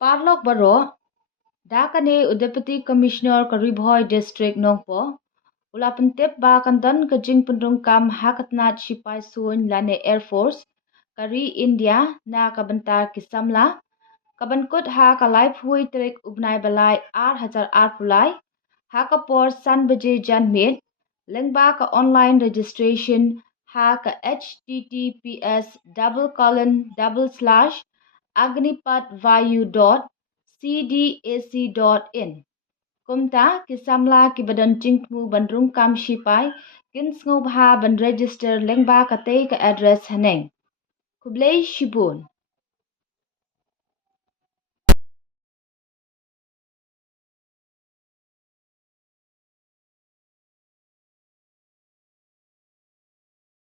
Parlok baro, dakane Deputy Commissioner Karibhoy District Nongpo, ulapentip ba kandan ke Jingpynbna kam hakatnat Shipai suun lane Air Force, kari India na kabentar kisamla, kabankut ha kalai phui trik ubnai balai R1000 pulai, ha kapor san baje janmit, lengba ka online registration ha ka https://agnipatvayu.cdac.in. Kumta kisamla ki badan jingtmu bandrung kam Shipai kin sngob ha ban register lengba ka te ka address haneng. Kublai Shibun.